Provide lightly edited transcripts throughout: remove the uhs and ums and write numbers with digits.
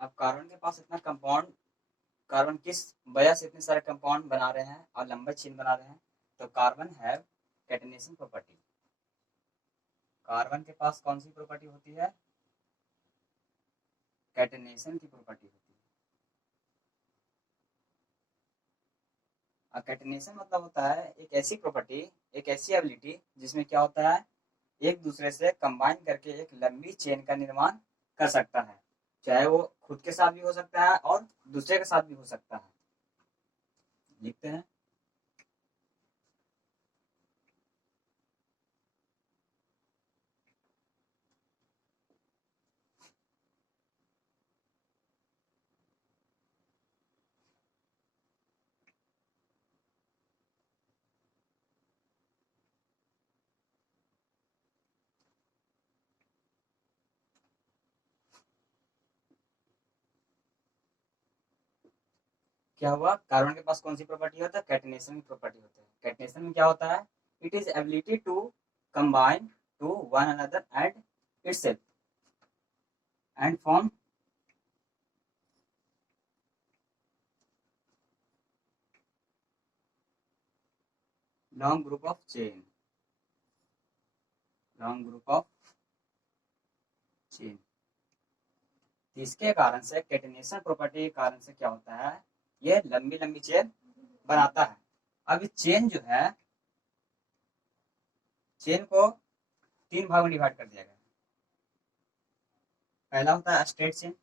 अब कार्बन के पास इतना कंपाउंड, कार्बन किस वजह से इतने सारे कंपाउंड बना रहे हैं और लंबे चेन बना रहे हैं? तो carbon have catenation property. Carbon के पास कौन सी प्रॉपर्टी होती है? कैटेनेशन की प्रॉपर्टी होती है। और कैटेनेशन मतलब होता है एक ऐसी प्रॉपर्टी, एक ऐसी एबिलिटी जिसमें क्या होता है, एक दूसरे से कंबाइन करके एक लंबी चेन का निर्माण कर सकता है। चाहे वो खुद के साथ भी हो सकता है और दूसरे के साथ भी हो सकता है। लिखते हैं। क्या हुआ? कार्बन के पास कौन सी प्रॉपर्टी होता है? कैटेनेशन की प्रॉपर्टी होती है। कैटेनेशन में क्या होता है? It is ability to combine to one another and itself and form long group of chain. Long group of chain. इसके कारण से, कैटेनेशन प्रॉपर्टी के कारण से क्या होता है, ये लंबी लंबी चेन बनाता है। अब इस चेन जो है, चेन को तीन भाग में डिवाइड कर दिया गया है। पहला होता है स्ट्रेट चेन,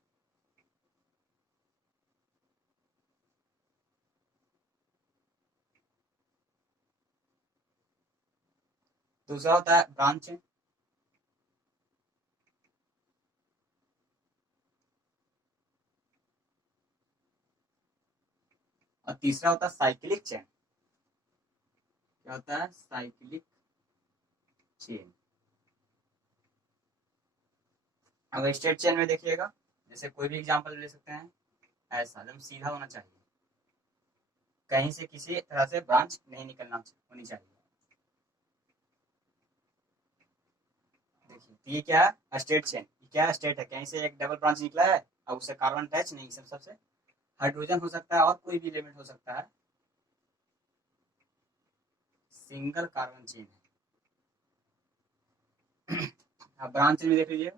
दूसरा होता है ब्रांच चेन, और तीसरा होता है साइक्लिक चेन। क्या होता है? Cyclic chain. अब स्ट्रेट चेन में देखिएगा, जैसे कोई भी एग्जांपल ले सकते हैं। ऐसा एकदम सीधा होना चाहिए, कहीं से किसी तरह से ब्रांच नहीं निकलना होनी चाहिए। देखिए, ये क्या है? Straight chain. क्या स्ट्रेट है? कहीं से एक डबल ब्रांच निकला है, अब उससे कार्बन अटैच नहीं, सब सबसे हाइड्रोजन हो सकता है और कोई भी एलिमेंट हो सकता है। सिंगल कार्बन चेन है। अब ब्रांच चेन में देख लीजिए,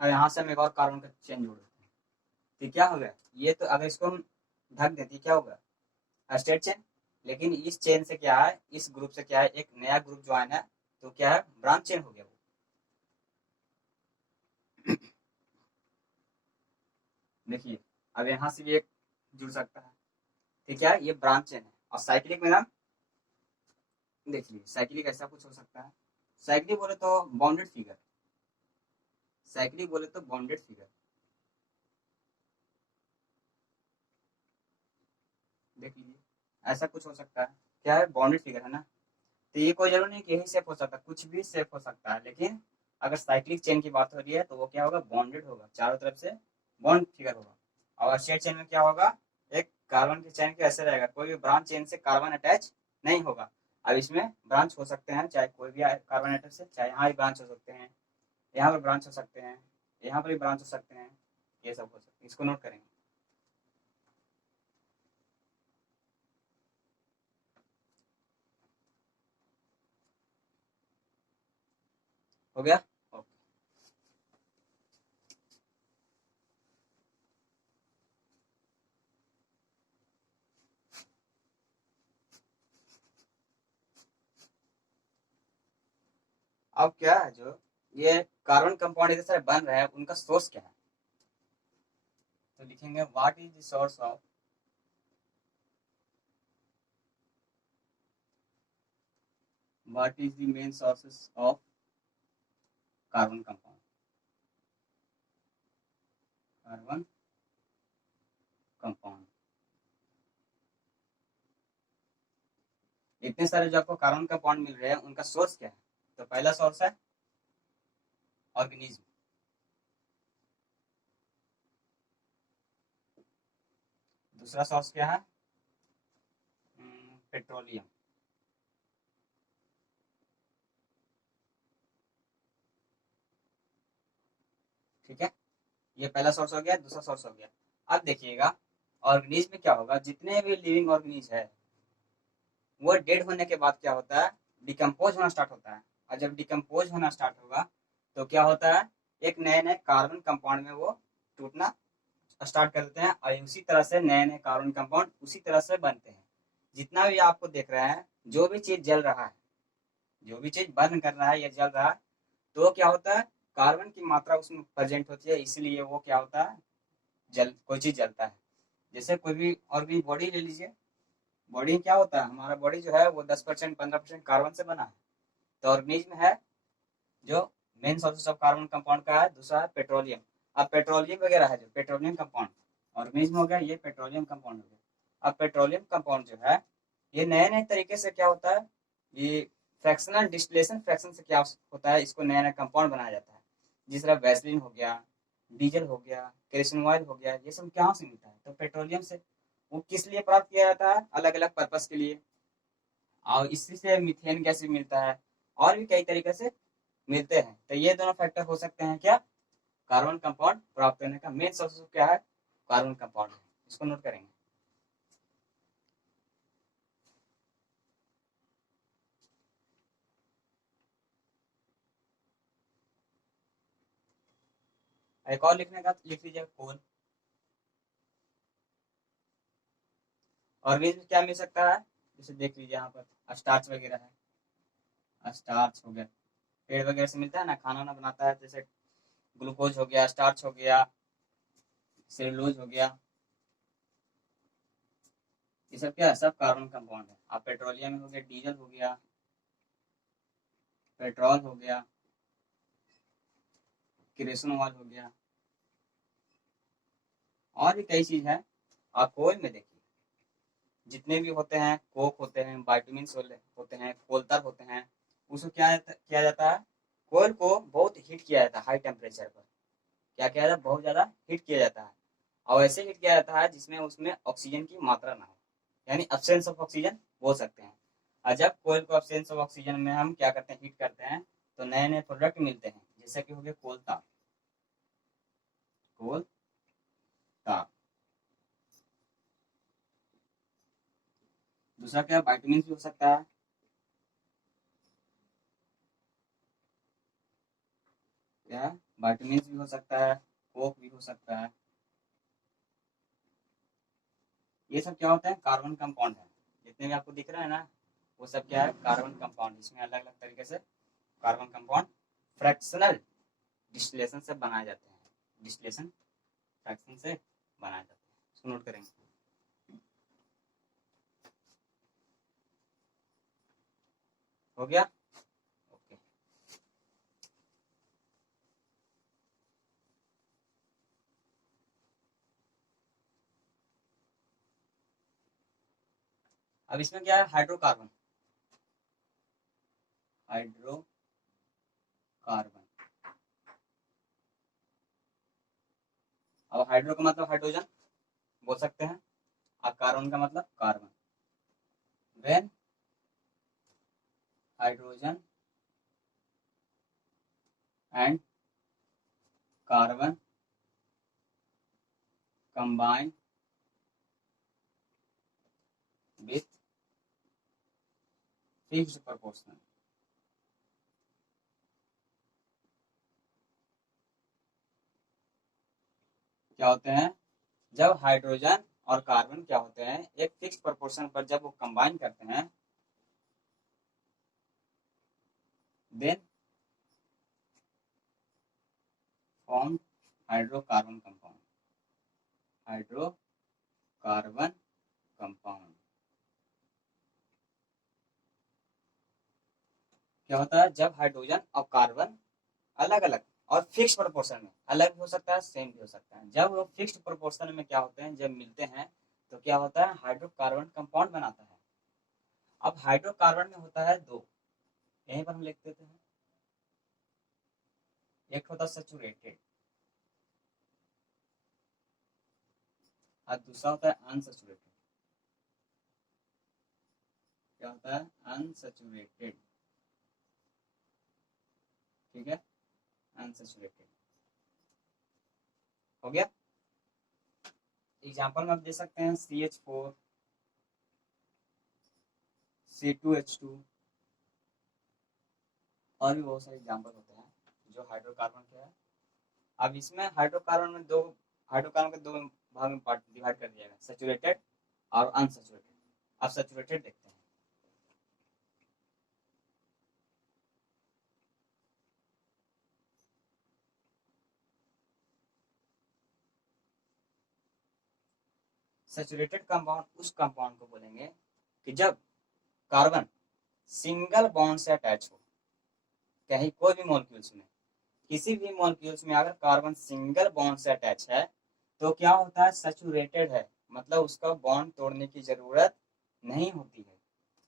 अब यहाँ से हम एक और कार्बन का चेन जोड़ देते हैं, तो क्या हो गया? ये तो अगर इसको हम ढक देते क्या होगा? Straight chain. लेकिन इस चेन से क्या है, इस ग्रुप से क्या है, एक नया ग्रुप ज्वाइन है, तो क्या है? ब्रांच चेन हो गया वो। देखिए, अब यहाँ से भी एक जुड़ सकता है, ठीक है, ये ब्रांच चेन है। और साइक्लिक में ना, देखिए साइक्लिक ऐसा कुछ हो सकता है। साइक्लिक बोले तो बाउंडेड फिगर, साइक्लिक बोले तो बाउंडेड फिगर। देख लीजिए, ऐसा कुछ हो सकता है। क्या है? बाउंडेड फिगर है ना। तो ये कोई जरूरी नहीं कि यही शेप हो सकता है, कुछ भी शेप हो सकता है। लेकिन अगर साइक्लिक चेन की बात हो रही है तो वो क्या होगा? बॉन्डेड होगा, चारों तरफ से बॉन्ड फिगर होगा। और स्ट्रेट चेन में क्या होगा? एक कार्बन की चेन के ऐसे रहेगा, कोई भी ब्रांच चेन से कार्बन अटैच नहीं होगा। अब इसमें ब्रांच हो सकते हैं, चाहे कोई भी कार्बन एटम से, चाहे यहाँ भी ब्रांच हो सकते हैं, यहाँ पर ब्रांच हो सकते हैं, यहाँ पर भी ब्रांच हो सकते हैं। ये सब हो सकते हैं, इसको नोट करेंगे। हो गया? ओके। अब क्या है, जो ये कार्बन कंपाउंड इतने सारे बन रहे हैं, उनका सोर्स क्या है? तो लिखेंगे what is the source of, what is the main sources of carbon compound. Carbon compound, इतने सारे जो आपको कार्बन कंपाउंड मिल रहे हैं, उनका सोर्स क्या है? तो पहला सोर्स है ऑर्गेनिज्म, दूसरा सोर्स क्या है? पेट्रोलियम, ठीक है, ये पहला सोर्स हो गया, दूसरा सोर्स हो गया। अब देखिएगा ऑर्गेनिज्म में क्या होगा, जितने भी लिविंग ऑर्गेनिज्म है वो डेड होने के बाद क्या होता है, डिकम्पोज होना स्टार्ट होता है। और जब डिकम्पोज होना स्टार्ट होगा तो क्या होता है, एक नए नए कार्बन कंपाउंड में वो टूटना स्टार्ट कर देते हैं, और उसी तरह से नए नए कार्बन कंपाउंड उसी तरह से बनते हैं। जितना भी आपको देख रहे हैं, जो भी चीज जल रहा है, जो भी चीज बर्न कर रहा है या जल रहा है, तो क्या होता है, कार्बन की मात्रा उसमें प्रेजेंट होती है, इसलिए वो क्या होता है, जल कोई चीज जलता है। जैसे कोई भी और भी बॉडी ले लीजिए, बॉडी क्या होता है, हमारा बॉडी जो है वो 10% 15% कार्बन से बना है। तो ऑर्गेनिज्म है जो main sources of carbon compound का है, दूसरा है पेट्रोलियम। अब पेट्रोलियम वगैरह है जो पेट्रोलियम कंपाउंड, ऑर्गेनिज्म हो गया, ये पेट्रोलियम कंपाउंड हो गया। अब पेट्रोलियम कंपाउंड जो है ये नए नए तरीके से क्या होता है, ये फ्रैक्शनल डिस्टिलेशन फ्रैक्शन से क्या होता है, इसको नया नया कंपाउंड बनाया जाता है। जिस तरह वैसलीन हो गया, डीजल हो गया, केरोसिन ऑयल हो गया, ये सब कहाँ से मिलता है, तो पेट्रोलियम से। वो किस लिए प्राप्त किया जाता है, अलग अलग पर्पज के लिए। और इसी से मीथेन गैस भी मिलता है, और भी कई तरीके से मिलते हैं। तो ये दोनों फैक्टर हो सकते हैं क्या, कार्बन कंपाउंड प्राप्त करने का मेन सोर्स क्या है, कार्बन कंपाउंड है। इसको नोट करेंगे। एक और लिखने का लिख लीजिए, कोल। ऑर्गेनिज्म क्या मिल सकता है, जैसे देख लीजिए यहाँ पर स्टार्च वगैरह है, स्टार्च हो गया, पेड़ वगैरह से मिलता है ना, खाना वाना बनाता है, जैसे ग्लूकोज हो गया, स्टार्च हो गया, सेलुलोज हो गया, ये सब क्या है, सब कार्बन कंपाउंड है। अब पेट्रोलियम हो गया, डीजल हो गया, पेट्रोल हो गया, केरोसिन ऑयल हो गया, और भी कई चीज है। आप कोल में देखिए जितने भी होते हैं, कोक होते हैं, वाइटामिन होते हैं, कोलतर होते हैं, उसको क्या किया जाता है, कोयल को बहुत हीट किया जाता है हाई टेम्परेचर पर। क्या किया जाता है, बहुत ज्यादा हीट किया जाता है, और ऐसे हीट किया जाता है जिसमें उसमें ऑक्सीजन की मात्रा ना हो, यानी अब्सेंस ऑफ ऑक्सीजन बोल सकते हैं। और जब कोयल को अब्सेंस ऑफ ऑक्सीजन में हम क्या करते हैं, हीट करते हैं, तो नए नए प्रोडक्ट मिलते हैं, जैसे कि हो गया कोलता, कोलता। दूसरा क्या, वाइटामिन भी हो सकता है, क्या वाइटामिन भी हो सकता है, कोक भी हो सकता है। ये सब क्या होता है, कार्बन कंपाउंड है। जितने भी आपको दिख रहा है ना, वो सब क्या है, कार्बन कंपाउंड। इसमें अलग अलग तरीके से कार्बन कंपाउंड फ्रैक्शनल डिस्टिलेशन से बनाए जाते हैं, डिस्टिलेशन फ्रैक्शन से बनाए जाते हैं। इसको नोट करेंगे। हो गया, ओके। अब इसमें क्या है, हाइड्रोकार्बन, हाइड्रोकार्बन। अब हाइड्रो का मतलब हाइड्रोजन बोल सकते हैं, और कार्बन का मतलब carbon. When hydrogen and carbon combine with fixed proportion, क्या होते हैं, जब हाइड्रोजन और कार्बन क्या होते हैं, एक फिक्स प्रोपोर्शन पर जब वो कंबाइन करते हैं, then form hydrocarbon compound, hydrocarbon compound. क्या होता है, जब हाइड्रोजन और कार्बन अलग अलग और फिक्स प्रोपोर्शन में, अलग भी हो सकता है, सेम भी हो सकता है, जब वो फिक्स प्रोपोर्शन में क्या होते हैं, जब मिलते हैं, तो क्या होता है, हाइड्रोकार्बन कंपाउंड बनाता है। अब हाइड्रोकार्बन में होता है दो, यहीं पर हम लिख देते हैं। एक होता है सैचुरेटेड, और दूसरा होता है अनसैचुरेटेड। क्या होता है, अनसैचुरेटेड, ठीक है, अनसैचुरेटेड। हो गया। एग्जाम्पल में आप दे सकते हैं CH4, C2H2, और भी बहुत सारे एग्जाम्पल होते हैं जो हाइड्रोकार्बन के हैं। अब इसमें हाइड्रोकार्बन के दो भाग में पार्ट डिवाइड कर दिया गया, सैचुरेटेड और अनसैचुरेटेड। अब सैचुरेटेड देखते हैं। सैचुरेटेड कंपाउंड उस कंपाउंड को बोलेंगे कि जब कार्बन सिंगल बॉन्ड से अटैच हो, कहीं कोई भी मॉलिक्यूल्स में, किसी भी मॉलिक्यूल्स में अगर कार्बन सिंगल बॉन्ड से अटैच है तो क्या होता है, सैचुरेटेड है, मतलब उसका बॉन्ड तोड़ने की जरूरत नहीं होती है।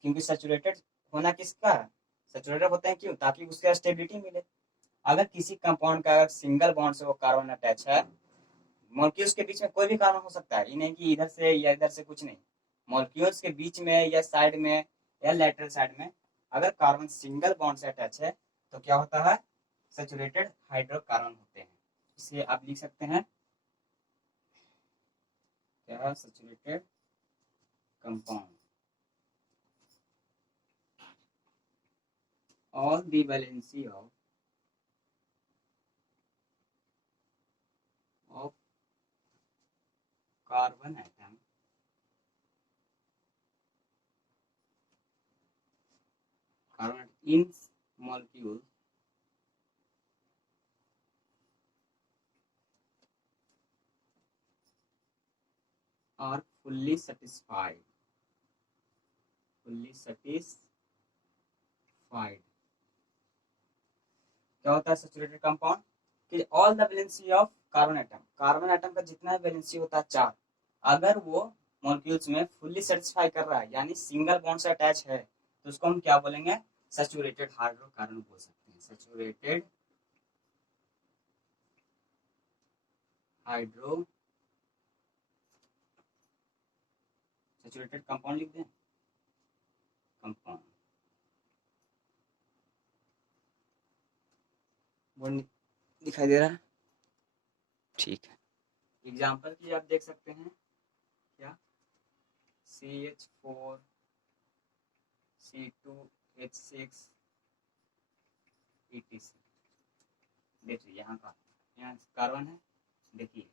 क्योंकि सैचुरेटेड होना किसका है, सैचुरेटेड होते हैं क्यों, ताकि उसका स्टेबिलिटी मिले। अगर किसी कंपाउंड का अगर सिंगल बॉन्ड से वो कार्बन अटैच है, मॉलिक्यूल्स के बीच में कोई भी कार्बन हो सकता है, ये नहीं कि इधर से या इधर से, कुछ नहीं, मॉलिक्यूल्स के बीच में या साइड में या लेटरल साइड में अगर कार्बन सिंगल बॉन्ड से अटैच है तो क्या होता है, सैचुरेटेड हाइड्रोकार्बन होते हैं। इसलिए आप लिख सकते हैं क्या, saturated compound all the valency of carbon atom carbon in molecule are fully satisfied क्या होता है सैचुरेटेड कंपाउंड कि all the valency of carbon atom का जितना वैलेंसी होता है 4, अगर वो मॉलिक्यूल्स में फुल्ली सेटिस्फाई कर रहा है, यानी सिंगल बॉन्ड से अटैच है, तो उसको हम क्या बोलेंगे, सैचुरेटेड हाइड्रोकार्बन बोल सकते हैं। सैचुरेटेड हाइड्रो सैचुरेटेड कंपाउंड लिख दें, कंपाउंड वो दिखाई दे रहा है, ठीक है। एग्जाम्पल की आप देख सकते हैं क्या, CH4, C2H6 etc। देखिए यहाँ कार्बन है, देखिए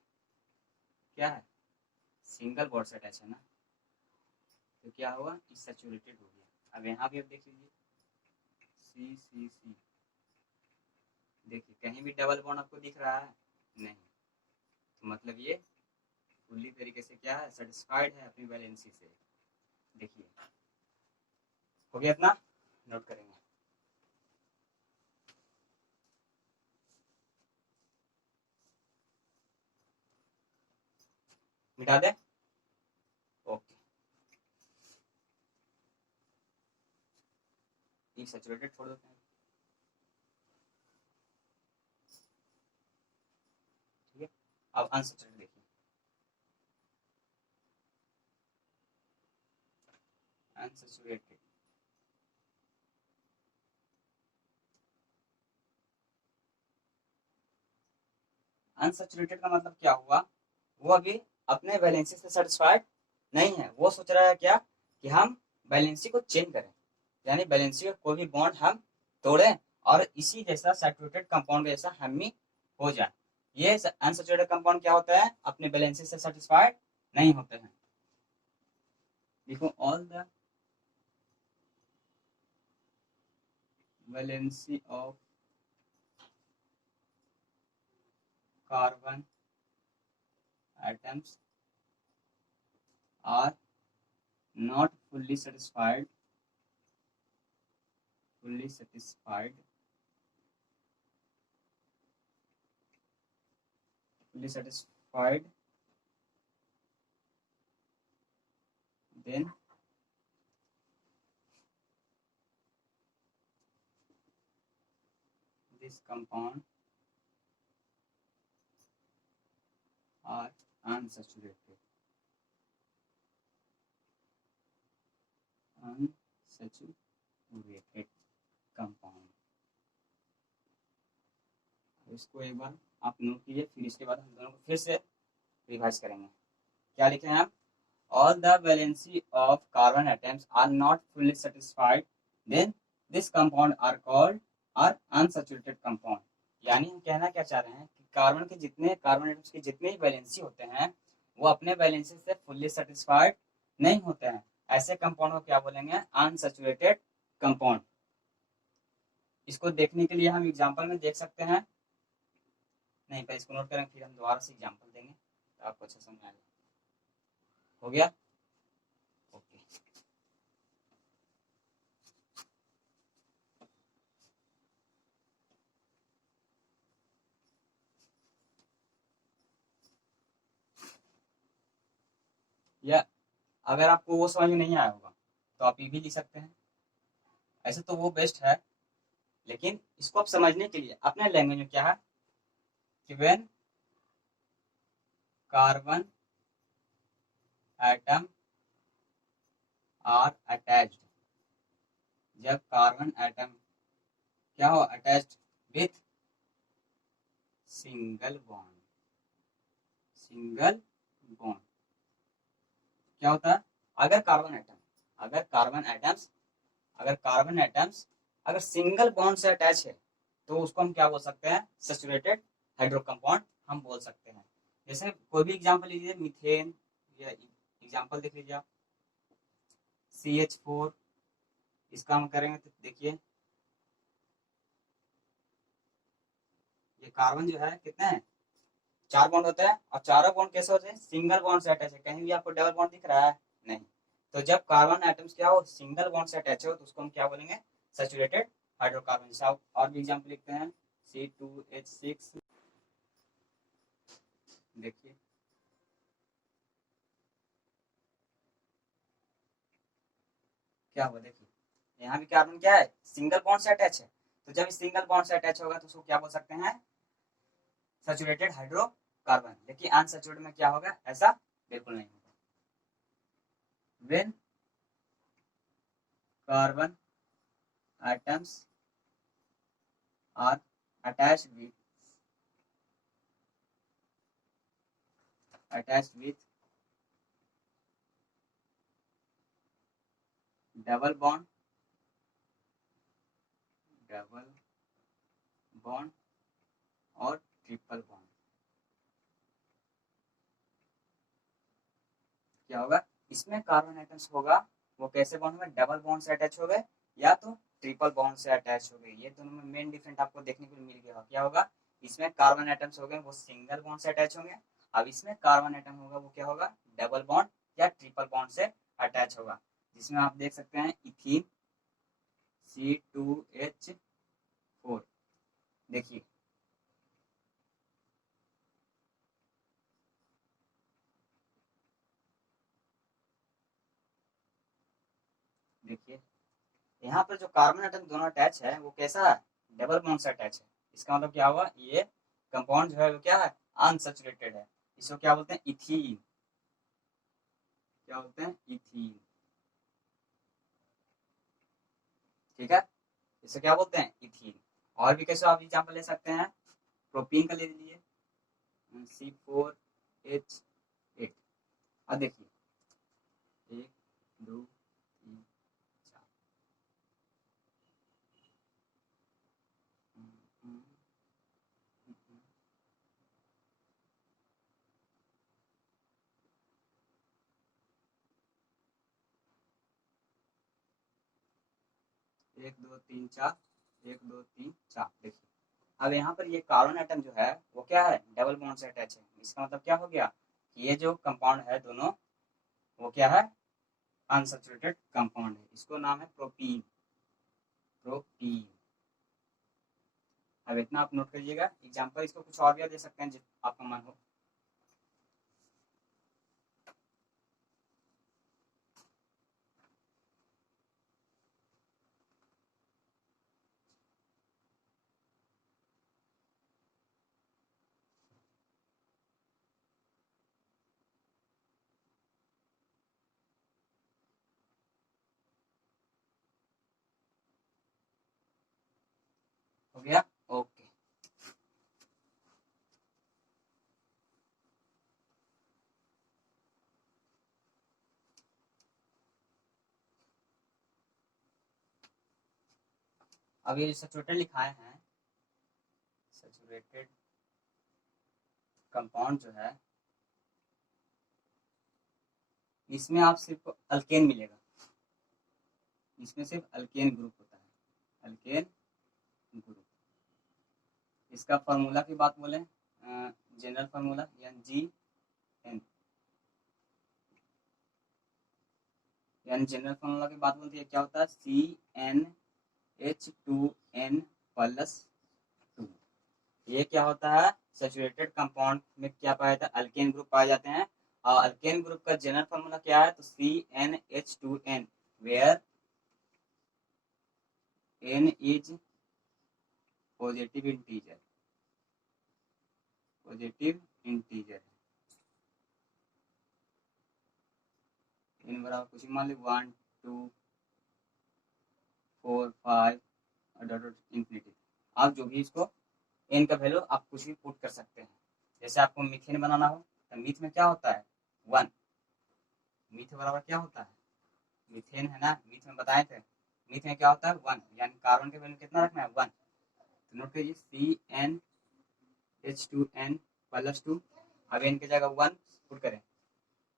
क्या है, सिंगल बॉन्ड से अटैच है ना, तो क्या हुआ, सैचुरेटेड हो गया। अब यहाँ भी आप देख लीजिए C देखिए कहीं भी डबल बॉन्ड आपको दिख रहा है नहीं, तो मतलब ये फुल्ली तरीके से क्या है, सेटिस्फाइड है अपनी वैलेंसी से। देखिए हो गया इतना, नोट करेंगे। मिटा दे, ओके, ये सैचुरेटेड छोड़ देते हैं। ठीक है, अब अनसैचुरेटेड देखिए, अनसैचुरेटेड अनसैचुरेटेड का मतलब क्या हुआ, वो अभी अपने वैलेंसी से सेटिस्फाइड नहीं है, वो सोच रहा है क्या कि हम वैलेंसी को चेंज करें, यानी वैलेंसी का कोई भी बॉन्ड हम तोड़ें और इसी जैसा सैचुरेटेड कंपाउंड जैसा हम ही हो जाए। ये अनसैचुरेटेड कंपाउंड क्या होता है, अपने वैलेंसी से सेटिस्फाइड नहीं होते हैं। देखो all the valency of carbon atoms are not fully satisfied fully satisfied fully satisfied then this compound are unsaturated unsaturated compound। इसको एक बार आप नोट कीजिए, फिर इसके बाद हम दोनों को फिर से रिवाइज करेंगे। क्या लिखे हैं आप? All the valency of carbon atoms are not fully satisfied, then this compound are called are unsaturated compound. यानी हम कहना क्या चाह रहे हैं कि कार्बन एटम्स के जितने ही वैलेंसी होते हैं वो अपने वैलेंसी से फुल्ली सेटिस्फाइड नहीं होते हैं। ऐसे कंपाउंड को क्या बोलेंगे? Unsaturated compound. इसको देखने के लिए हम एग्जांपल में देख सकते हैं। नहीं, पहले इसको नोट करें, फिर हम दोबारा से एग्जांपल देंगे तो आपको अच्छा समझ आएगा। हो गया? ओके। या अगर आपको वो समझ में नहीं आया होगा तो आप ये भी लिख सकते हैं। ऐसे तो वो बेस्ट है, लेकिन इसको आप समझने के लिए अपने लैंग्वेज में क्या है कि when carbon atom are attached, जब कार्बन एटम क्या हो? Attached with single bond. Single bond क्या होता है? अगर कार्बन एटम अगर कार्बन एटम्स अगर कार्बन एटम्स अगर सिंगल बॉन्ड से अटैच है तो उसको हम क्या बोल सकते हैं? सैचुरेटेड हाइड्रो कंपाउंड हम बोल सकते हैं। जैसे कोई भी एग्जांपल लीजिए, मीथेन या एग्जांपल देख लीजिए आप, CH4। इसका हम करेंगे तो देखिए, ये कार्बन जो है कितने हैं? 4 बॉन्ड होते हैं, और चारों बॉन्ड कैसे होते हैं? सिंगल बॉन्ड से अटैच है। कहीं भी आपको डबल बॉन्ड दिख रहा है? नहीं। तो जब कार्बन एटम्स क्या हो? सिंगल बॉन्ड से अटैच हो तो उसको हम क्या बोलेंगे? Saturated hydrocarbon. से आप और भी एग्जांपल लिखते हैं, C2H6। देखिए क्या हुआ, देखिए यहाँ भी कार्बन क्या है? सिंगल बॉन्ड से अटैच है। तो जब सिंगल बॉन्ड से अटैच होगा तो उसको क्या बोल सकते हैं? Saturated hydrocarbon. लेकिन अनसैचुरेटेड में क्या होगा? ऐसा बिल्कुल नहीं होगा। When carbon atoms are attached with double bond और ट्रिपल बॉन्ड, क्या होगा? इसमें कार्बन एटम्स होगा वो कैसे बॉन्ड में? डबल बॉन्ड से अटैच हो गए या तो ट्रिपल बॉन्ड से अटैच हो गए। ये दोनों में मेन डिफरेंट आपको देखने को मिल गया। क्या होगा? इसमें कार्बन एटम्स हो गए वो सिंगल बॉन्ड से अटैच होंगे। अब इसमें कार्बन एटम होगा वो क्या होगा? डबल बॉन्ड या ट्रिपल बॉन्ड से अटैच होगा। जिसमें आप देख सकते हैं इथीन C2H4। देखिए देखिए यहाँ पर जो कार्बन एटम दोनों अटैच है वो कैसा है? डबल बॉन्ड से अटैच है। इसका मतलब क्या हुआ? ये कंपाउंड जो है वो क्या है? अनसैचुरेटेड है। इसको क्या बोलते हैं? इथीन। क्या बोलते हैं? इथीन। ठीक है, इसे क्या बोलते हैं? इथीन। और भी कैसे आप एग्जाम्पल ले सकते हैं? प्रोपीन का ले लीजिए, C4H8। अब देखिए 1 2 3 4। 1 2 3 4, 1 2 3 4। देखिए अब यहाँ पर ये कार्बन एटम जो है वो क्या है? डबल बॉन्ड से अटैच है। इसका मतलब क्या हो गया कि ये जो कंपाउंड है दोनों वो क्या है? अनसैचुरेटेड कंपाउंड है। इसको नाम है प्रोपीन। प्रोपीन। अब इतना आप नोट करिएगा। एग्जाम्पल इसको कुछ और भी दे सकते हैं आपका मन हो। हो गया? ओके। अब ये सैचुरेटेड लिखाए हैं, सैचुरेटेड कंपाउंड जो है इसमें आप सिर्फ अल्केन मिलेगा, इसमें सिर्फ अल्केन ग्रुप होता है, अल्केन ग्रुप। इसका फार्मूला की बात बोले, जनरल फार्मूला यानी GN, यानी जनरल फार्मूला की बात बोलती है क्या होता है, CnH2n+2। ये क्या होता है, सैचुरेटेड कंपाउंड में क्या पाया जाता है, अल्केन ग्रुप पाए जाते हैं। और अल्केन ग्रुप का जनरल फार्मूला क्या है, तो CnH2n, where n is positive integer, positive integer n बराबर कुछ मान ली 1 2 4 5 इंफिनिटी। आप जो भी इसको n का वैल्यू आप कुछ भी पुट कर सकते हैं। जैसे आपको मीथेन बनाना हो तो मीथ में क्या होता है 1, मीथ बराबर क्या होता है, मीथेन है ना, मीथ में बताए थे, मीथ में क्या होता है 1, यानी कार्बन के वैल्यू कितना रखना है 1। तो नोट कीजिए CnH2n+2, अब n की जगह 1 पुट करें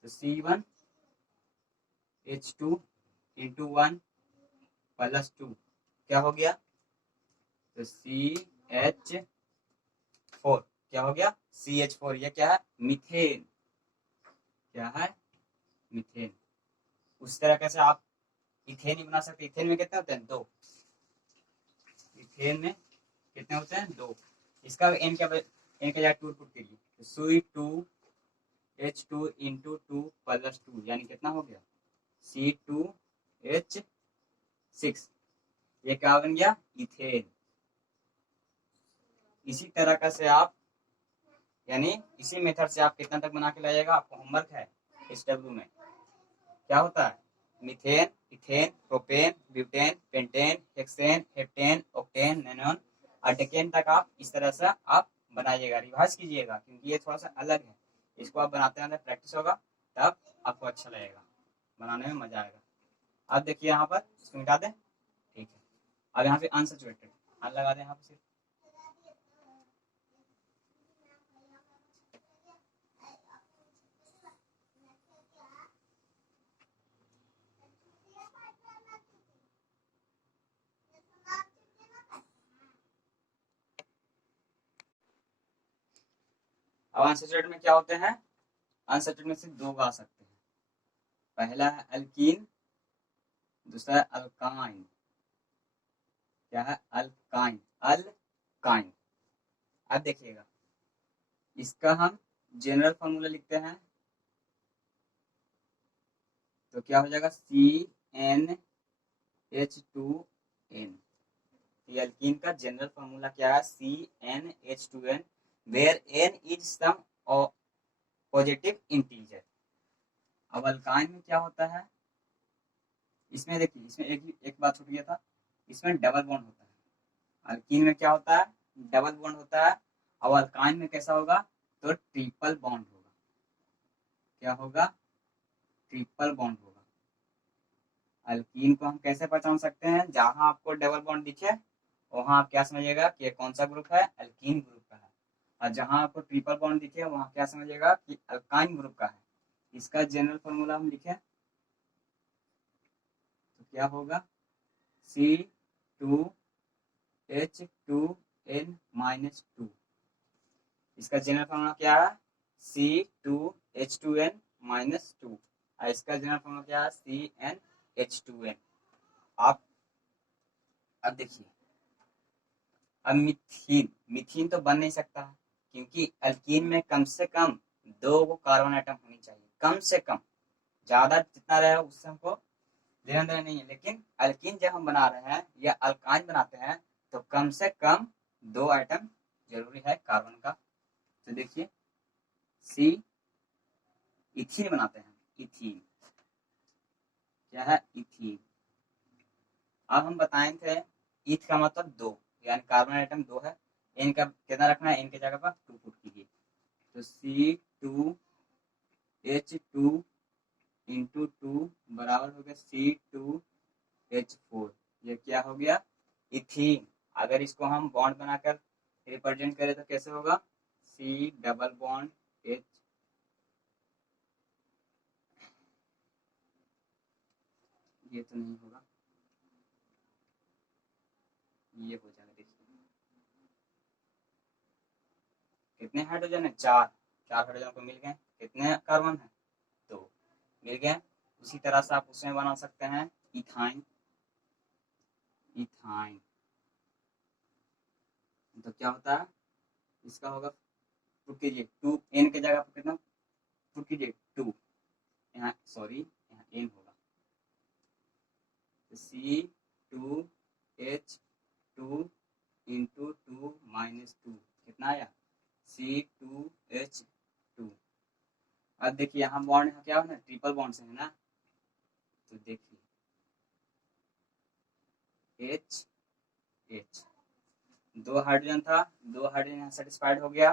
तो C1H2 इंटू 1+2 क्या हो गया, तो CH4 क्या हो गया, CH4। ये क्या है, मीथेन, क्या है, मीथेन। उस तरह से आप इथेन ही बना सकते। इथेन में कितने होते हैं 2, इथेन में कितने होते हैं 2। इसका n का जगह 2 पुट कीजिए तो C2H2 इंटू 2+2 यानी कितना हो गया C2H6। ये क्या बन गया, इथेन। इसी तरह का से आप यानी इसी मेथड से आप कितना तक बना के लाइएगा, आपको होमवर्क है इस डब्ल्यू में क्या होता है, methane, ethane, propane, butane, pentane, hexane, heptane, octane, nonane और डेकेन तक आप इस तरह से आप बनाइएगा, रिवाइज कीजिएगा, क्योंकि ये थोड़ा सा अलग है। इसको आप बनाते हैं प्रैक्टिस होगा तब आपको अच्छा लगेगा, बनाने में मजा आएगा। अब देखिए यहाँ पर इसको मिटा दें, ठीक है। अब यहाँ पे अनसैचुरेटेड अन लगा दें यहाँ पे सिर्फ, अब अनसैचुरेटेड में क्या होते हैं, अनसैचुरेटेड में सिर्फ 2 गा सकते हैं, पहला है अल्कीन, दूसरा है अल्काइन। क्या है, अल्काइन, अल्काइन। अब देखिएगा इसका हम जनरल फॉर्मूला लिखते हैं तो क्या हो जाएगा CnH2n। अल्कीन का जनरल फॉर्मूला क्या है CnH2n, where n is some positive integer. अब अल्काइन में क्या होता है, इसमें देखिए इसमें एक बात छूट गया था, इसमें डबल बॉन्ड होता है। अल्कीन में क्या होता है, डबल बॉन्ड होता है। और अल्काइन में कैसा होगा, तो ट्रिपल बॉन्ड होगा। क्या होगा, ट्रिपल बॉन्ड होगा। अल्कीन को हम कैसे पहचान सकते हैं, जहां आपको डबल बॉन्ड दिखे वहां आप क्या समझिएगा कि कौन सा ग्रुप है, अल्कीन ग्रुप का है। और जहां आपको ट्रिपल बॉन्ड दिखे वहां क्या समझिएगा कि अल्काइन ग्रुप का है। इसका जनरल फॉर्मूला हम लिखे तो क्या होगा C2H2n-2। इसका जनरल फॉर्मूला क्या है C2H2n-2। इसका जनरल फॉर्मूला क्या है CnH2n। आप अब देखिए, अब मीथीन तो बन नहीं सकता क्योंकि अल्कीन में कम से कम 2 कार्बन आइटम होनी चाहिए, कम से कम। ज्यादा जितना रहे उससे हमको लेना देना नहीं है, लेकिन अल्कीन जब हम बना रहे हैं या अल्काइन बनाते हैं तो कम से कम 2 आइटम जरूरी है कार्बन का। तो देखिए सी इथीन बनाते हैं, इथीन क्या है, इथीन। अब हम बताए थे ईथ का मतलब 2, यानी कार्बन आइटम 2 है। एन का कितना रखना है, एन की जगह पर 2 पुट कीजिए तो C2H2 इंटू 2 बराबर हो गया C2H4। ये क्या हो गया इथीन। अगर इसको हम बॉन्ड बनाकर रिप्रेजेंट करें तो कैसे होगा, सी डबल बॉन्ड एच, ये तो नहीं होगा, ये हो जाएगा। देखिए कितने हाइड्रोजन है, चार, चार हाइड्रोजन को मिल गए। कितने कार्बन है, दो, मिल गए। उसी तरह से आप उसमें बना सकते हैं इथाइन, इथाइन। तो क्या होता है इसका होगा, पुट कीजिए टू, एन के जगह पर कितना पुट कीजिए, टू, यहाँ सॉरी यहाँ एन होगा, C two H two into two minus two, कितना आया, सी टू एच टू। अब देखिए यहाँ बॉन्ड क्या है ना, ट्रिपल बॉन्ड से है ना, तो देखिए एच एच, दो हाइड्रोजन था, दो हाइड्रोजन यहाँ सेटिस्फाइड हो गया।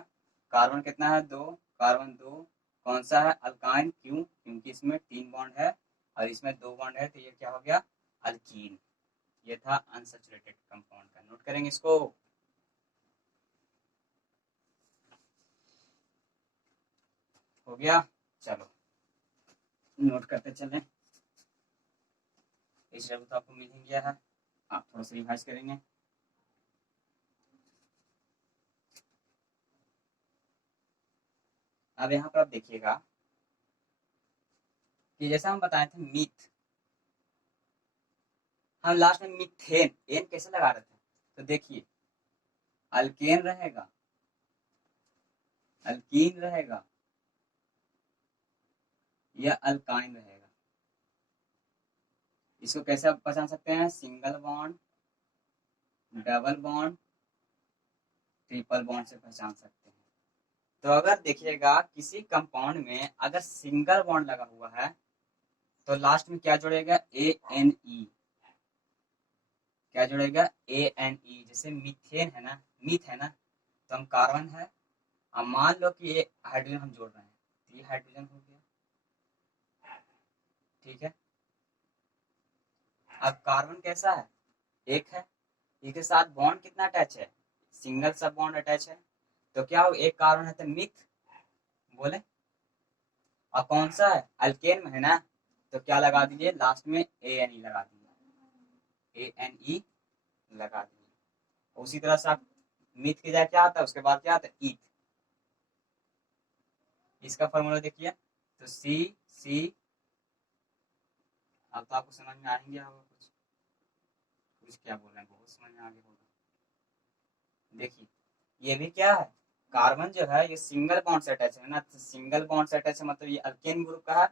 कार्बन कितना है, दो, कार्बन दो, कौन सा है, अल्काइन, क्यों, क्योंकि इसमें तीन बॉन्ड है और इसमें दो बॉन्ड है, तो ये क्या हो गया, अल्कीन। ये था अनसैचुरेटेड कंपाउंड का, नोट करेंगे इसको। हो गया, चलो नोट करते चलें। इस तो आपको मिल ही गया है, आप थोड़ा सा रिवाइज करेंगे। अब यहाँ पर आप देखिएगा कि जैसा हम बताए थे मीथ, हम लास्ट में मीथेन, एन कैसे लगा रहे थे, तो देखिए अल्केन रहेगा, अल्कीन रहेगा या अल्काइन रहेगा। इसको कैसे आप पहचान सकते हैं, single bond, double bond, triple bond से पहचान सकते हैं। तो अगर देखिएगा किसी कंपाउंड में अगर सिंगल बॉन्ड लगा हुआ है तो लास्ट में क्या जुड़ेगा, ए एन ई, क्या जुड़ेगा, ए एन ई। जैसे मीथेन है ना, मीथ है ना, तो हम कार्बन है, अब मान लो कि ये हाइड्रोजन हम जोड़ रहे हैं, तो ये हाइड्रोजन हो गया, ठीक है। अब कार्बन कैसा है, एक है, इसके साथ बॉन्ड कितना अटैच है, सिंगल सा बॉन्ड अटैच है, तो क्या हो, एक कार्बन है तो मिथ, बोले, और कौन सा है, अल्केन में है ना, तो क्या लगा दीजिए लास्ट में, ए एन ई लगा दीजिए, ए एन ई लगा दीजिए। उसी तरह से आप मिथ के जाए क्या आता है, उसके बाद क्या आता है, ईथ। इसका फॉर्मूला देखिए, तो सी सी, अब तो आपको समझ में आएंगे होगा कुछ, कुछ क्या बोल रहे हैं, बहुत समझ में आगे होगा। देखिए ये भी क्या है, कार्बन जो है ये सिंगल बॉन्ड से अटैच है ना, तो सिंगल बॉन्ड से अटैच है मतलब ये अल्केन ग्रुप का है।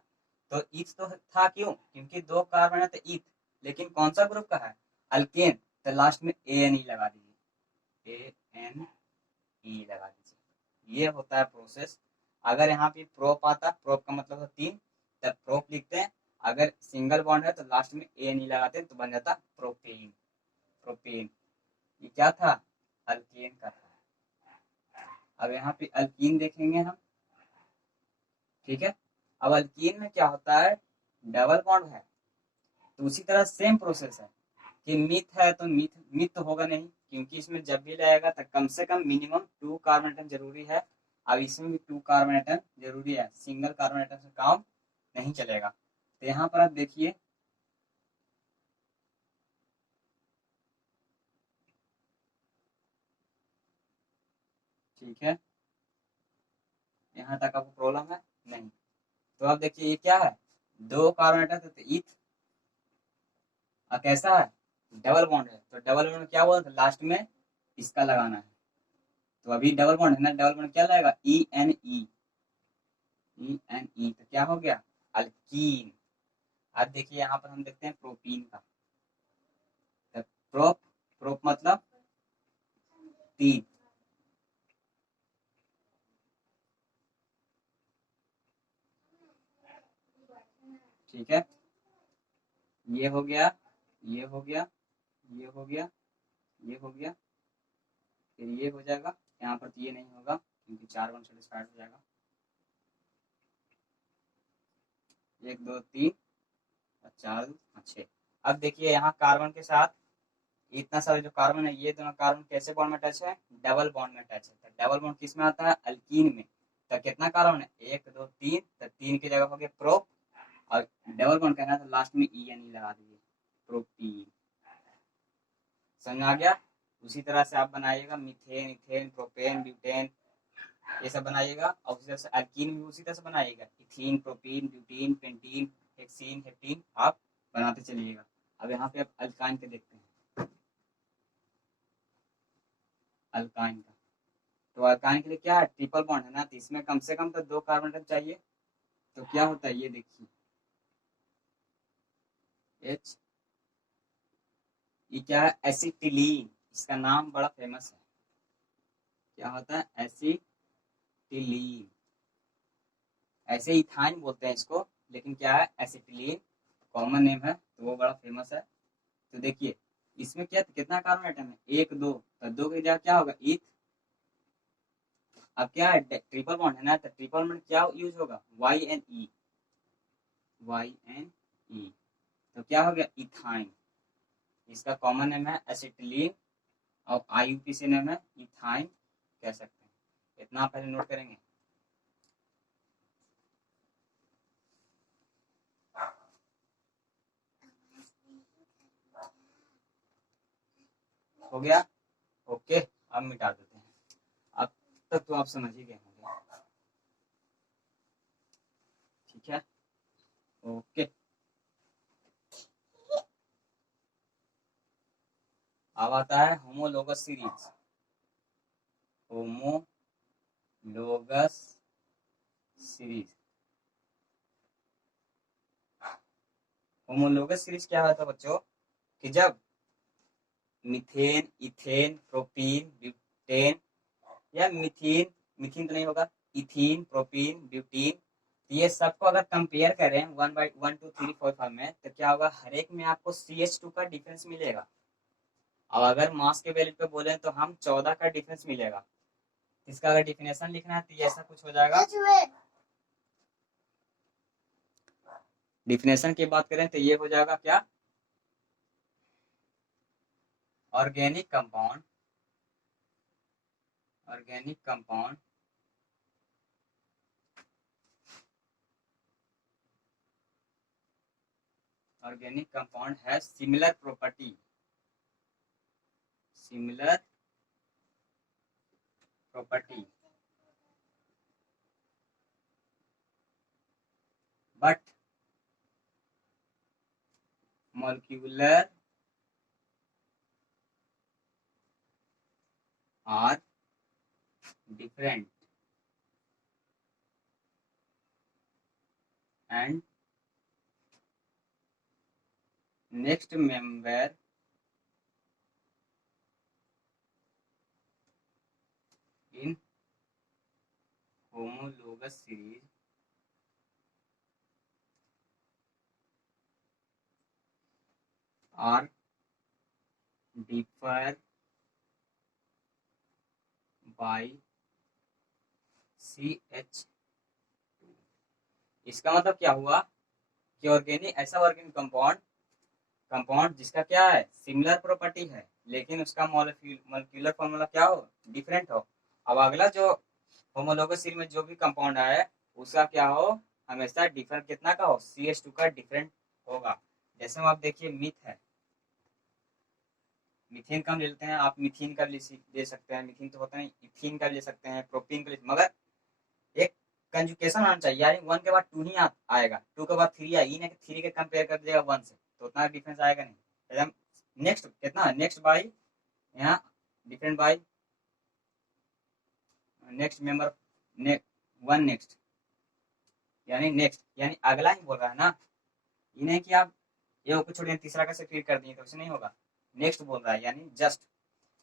तो ईथ तो था, क्यों, क्योंकि दो कार्बन है तो ईथ, लेकिन कौन सा ग्रुप का है, अल्केन, तो लास्ट में ए एन ई लगा दीजिए, ए एन ई लगा दीजिए। ये होता है प्रोसेस। अगर यहाँ पे प्रोप आता, प्रोप का मतलब है तीन, तब प्रोप लिखते हैं। अगर सिंगल बॉन्ड है तो लास्ट में ए एन ई लगाते हैं तो बन जाता प्रोपेन, प्रोपेन। ये क्या था, अल्केन का था। अब यहाँ पे अल्कीन देखेंगे हम, ठीक है। अब अल्कीन में क्या होता है, डबल बॉन्ड है, तो उसी तरह सेम प्रोसेस है कि मिथ है तो मिथ, मिथ तो होगा नहीं, क्योंकि इसमें जब भी लगेगा तो कम से कम मिनिमम टू कार्बन एटम जरूरी है। अब इसमें भी टू कार्बन एटम जरूरी है, सिंगल कार्बन एटम से काम नहीं चलेगा। तो यहाँ पर आप देखिए, ठीक है, यहाँ तक आपको प्रॉब्लम है नहीं। तो आप देखिए ये क्या है, दो कार्बन एटम, तो ईथ, कैसा है, डबल बॉन्ड है, तो डबल बॉन्ड क्या हुआ, तो लास्ट में इसका लगाना है। तो अभी डबल बॉन्ड है ना, डबल बॉन्ड क्या लगेगा, E N E, E N E, तो क्या हो गया, अल्कीन। अब देखिए यहाँ पर हम देखते हैं प्रोपीन का, तो प्रोप, प्रोप मतलब तीन, ठीक है, ये हो गया, ये हो गया, ये हो गया, ये हो गया, फिर ये हो जाएगा। यहाँ पर तो ये नहीं होगा क्योंकि चार वन से स्टार्ट हो जाएगा, एक दो तीन और चार, छः। अब देखिए यहाँ कार्बन के साथ इतना सारा जो कार्बन है, ये दोनों कार्बन कैसे बॉन्ड में टच है? डबल बॉन्ड में टच है। तो डबल बॉन्ड किस में आता है? अल्कीन में। तो कितना कार्बन है? 1 2 3। तो 3 की जगह हो गया प्रो, और डबल बॉन्ड कहना तो लास्ट में ई एन ई लगा दीजिए, प्रोटीन। समझ आ गया? उसी तरह से आप बनाइएगा मीथेन, इथेन, प्रोपेन, ब्यूटेन, ये सब बनाइएगा। और उसी तरह से अल्कीन भी उसी तरह से बनाइएगा, ethene, propene, butene, pentene, hexene, heptene, आप बनाते चलिएगा। अब यहाँ पे आप अल्काइन के देखते हैं, अल्काइन का। तो अल्काइन के लिए क्या है? ट्रिपल बॉन्ड है ना, तो इसमें कम से कम तो 2 कार्बन एटम चाहिए। तो क्या होता है ये देखिए, एच, ये क्या है? एसिटिलीन। इसका नाम बड़ा फेमस है। क्या होता है? एसिटिलीन। ऐसे इथाइन बोलते हैं इसको, लेकिन क्या है? एसिटिलीन कॉमन नेम है, तो वो बड़ा फेमस है। तो देखिए इसमें क्या कितना कार्बन आइटम है? 1 2। तो 2 की जगह क्या होगा? ईथ। अब क्या है? ट्रिपल बॉन्ड है ना, तो ट्रिपल बॉन्ड क्या यूज होगा? Y N E, Y N E. तो क्या हो गया? इथाइन। इसका कॉमन नेम है एसिटिलीन, और आईयूपीसी नेम है इथाइन कह सकते हैं। इतना पहले नोट करेंगे। हो गया? ओके, अब मिटा देते हैं। अब तक तो आप समझ ही गए होंगे। ठीक है, ओके। अब आता है homologous series. Homologous series. Homologous series क्या होता है बच्चों? कि जब मीथेन, इथेन, प्रोपीन, ब्यूटेन, या मीथेन, मीथेन तो नहीं होगा, इथीन, प्रोपीन, ब्यूटीन, ये सबको अगर कंपेयर करें 1 बाई 1 2 3 4 5 में, तो क्या होगा? हर एक में आपको CH2 का डिफरेंस मिलेगा। और अगर मास के वैल्यू पे बोले तो हम 14 का डिफरेंस मिलेगा। इसका अगर डिफिनेशन लिखना है तो ये ऐसा कुछ हो जाएगा। डिफिनेशन की बात करें तो ये हो जाएगा क्या? Organic compound, organic compound organic compound है similar property, similar property, but molecular are different and next member in homologous series are differ by CH। इसका मतलब क्या हुआ? कि ऑर्गेनिक ऐसा ऑर्गेनिक कंपाउंड, कंपाउंड जिसका क्या है? सिमिलर प्रॉपर्टी है, लेकिन उसका मॉलिक्यूलर फॉर्मूला क्या हो? डिफरेंट हो। अब अगला जो होमोलोगस सीरीज में जो भी कंपाउंड आए, उसका क्या हो? हमेशा डिफरेंट कितना का हो? CH2 का डिफरेंट होगा। जैसे आप देखिए मीथ है, मीथेन का हम ले लेते हैं, आप मीथीन का ले सकते हैं, मीथीन तो होता है, इथीन का ले सकते हैं, प्रोपीन का मगर एक कंजुकेशन आना चाहिए, यानी 1 के बाद 2 नहीं आएगा, 2 के बाद 3 आएगी ना, कि 3 के कंपेयर कर दिएगा 1 से तो उतना डिफरेंस आएगा नहीं। हम नेक्स्ट कितना? नेक्स्ट बाई, यहाँ different by next member, one next, यानी नेक्स्ट यानी अगला ही बोल रहा है ना, ये नहीं कि आप ये को छोड़िए तीसरा कैसे फिर कर दिए, तो उसे नहीं होगा। नेक्स्ट बोल रहा है यानी जस्ट।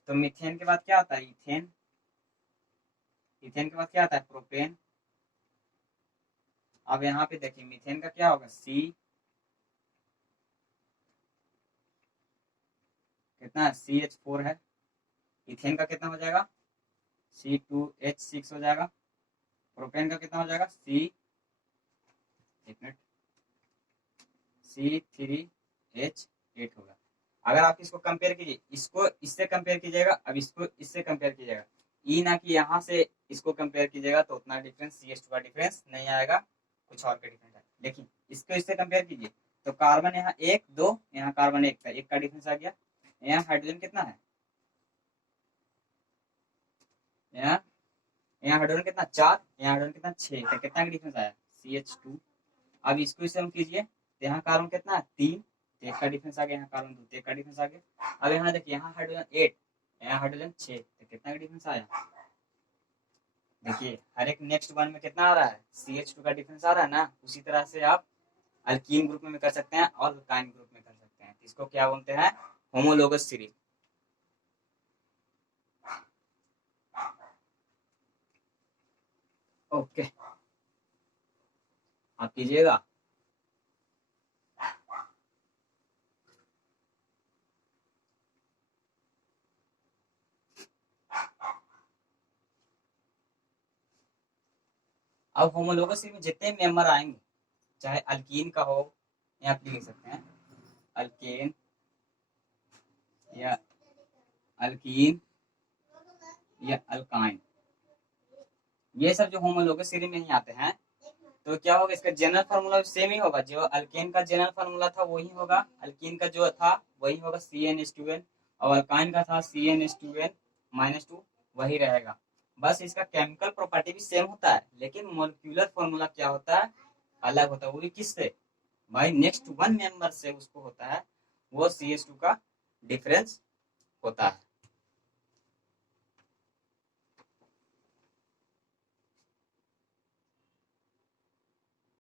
तो मीथेन के बाद क्या आता है? इथेन। इथेन के बाद क्या आता है? प्रोपेन। अब यहाँ पे देखिए मीथेन का क्या होगा? सी कितना है? CH4 है। इथेन का कितना हो जाएगा? C2H6 हो जाएगा। प्रोपेन का कितना हो जाएगा? एक मिनट, C3H8 होगा। अगर आप इसको कंपेयर कीजिए, इसको इससे कंपेयर कीजिएगा, अब इसको इससे कंपेयर कीजिएगा, ई ना कि यहाँ से इसको कंपेयर कीजिएगा तो उतना डिफरेंस CH2 का डिफरेंस नहीं आएगा, कुछ और का डिफरेंस आएगा। लेकिन इसको इससे कंपेयर कीजिए तो कार्बन यहाँ 1 2, यहाँ कार्बन 1 का 1 का डिफरेंस आ गया। यहाँ हाइड्रोजन कितना है, यहाँ यहाँ हाइड्रोजन कितना 4, यहाँ हाइड्रोजन कितना 6, तो कितना का डिफरेंस आया CH2। अब इसको इससे हम कीजिए तो यहाँ कार्बन कितना है 3, तो 1 का डिफरेंस आ गया, यहाँ कार्बन 2, तो 1 का डिफरेंस आ गया। अब यहाँ देखिए, यहाँ हाइड्रोजन 8, यहाँ हाइड्रोजन 6, तो कितना का डिफरेंस आया। देखिए हर एक नेक्स्ट वन में कितना आ रहा है, CH2 का डिफरेंस आ रहा है ना। उसी तरह से आप अल्कीन ग्रुप में भी कर सकते हैं और अल्काइन ग्रुप में कर सकते हैं। इसको क्या बोलते हैं, होमोलोगस सीरीज। ओके, आप कीजिएगा। अब होमोलोगस सीरीज में जितने मेंबर आएंगे, चाहे अल्कीन का हो, यहाँ आप लिख सकते हैं अल्केन या अल्कीन या अल्काइन, ये सब जो होमोलोगस सीरीज में ही आते हैं, तो क्या होगा, इसका जनरल फार्मूला सेम ही होगा। जो अल्केन का जनरल फार्मूला था वही होगा, अल्कीन का जो था वही होगा CnH2n, और अल्काइन का था CnH2n-2, वही रहेगा। बस इसका केमिकल प्रॉपर्टी भी सेम होता है, लेकिन मोलिक्यूलर फार्मूला क्या होता है, अलग होता है। वो भी किससे भाई, नेक्स्ट वन मेंबर से उसको होता है, वो CH2 का डिफरेंस होता है।